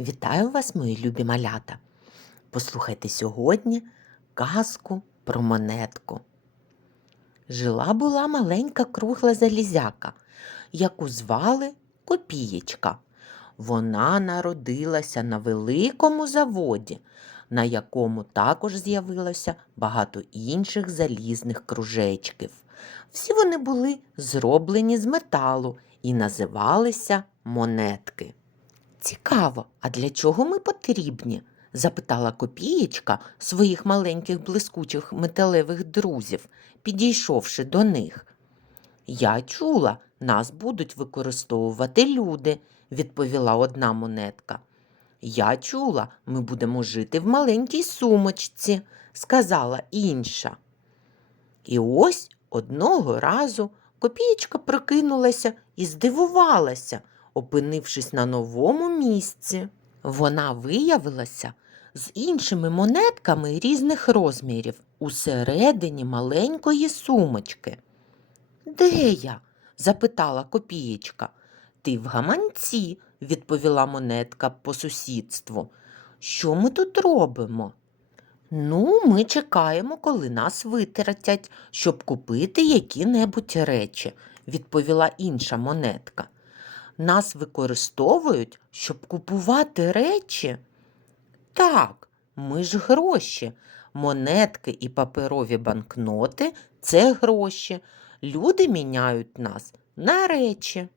Вітаю вас, мої любі малята. Послухайте сьогодні казку про монетку. Жила була маленька кругла залізяка, яку звали Копієчка. Вона народилася на великому заводі, на якому також з'явилося багато інших залізних кружечків. Всі вони були зроблені з металу і називалися монетки. Цікаво, а для чого ми потрібні? запитала копієчка своїх маленьких блискучих металевих друзів, підійшовши до них. Я чула, нас будуть використовувати люди, відповіла одна монетка. Я чула, ми будемо жити в маленькій сумочці, сказала інша. І ось одного разу копієчка прокинулася і здивувалася, опинившись на новому місці. Вона виявилася з іншими монетками різних розмірів усередині маленької сумочки. Де я? запитала копієчка. Ти в гаманці, відповіла монетка по сусідству. Що ми тут робимо? Ну, ми чекаємо, коли нас витратять, щоб купити які-небудь речі, відповіла інша монетка. Нас використовують, щоб купувати речі? Так, ми ж гроші. Монетки і паперові банкноти це гроші. Люди міняють нас на речі.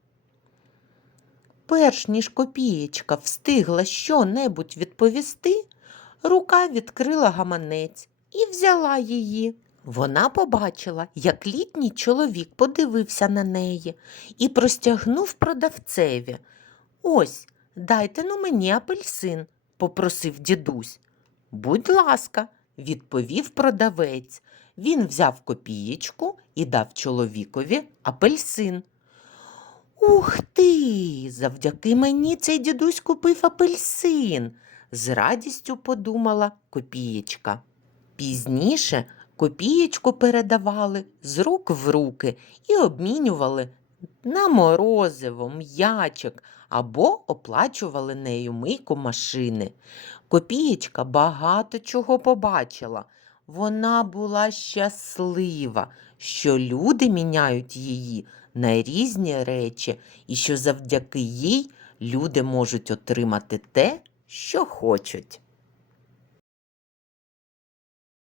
Перш ніж копієчка встигла що-небудь відповісти, рука відкрила гаманець і взяла її. Вона побачила, як літній чоловік подивився на неї і простягнув продавцеві. Ось, дайте ну мені апельсин, попросив дідусь. Будь ласка, відповів продавець. Він взяв копієчку і дав чоловікові апельсин. Ух ти! Завдяки мені цей дідусь купив апельсин, з радістю подумала копієчка. Пізніше копієчку передавали з рук в руки і обмінювали на морозиво, м'ячик або оплачували нею мийку машини. Копієчка багато чого побачила. Вона була щаслива, що люди міняють її на різні речі, і що завдяки їй люди можуть отримати те, що хочуть.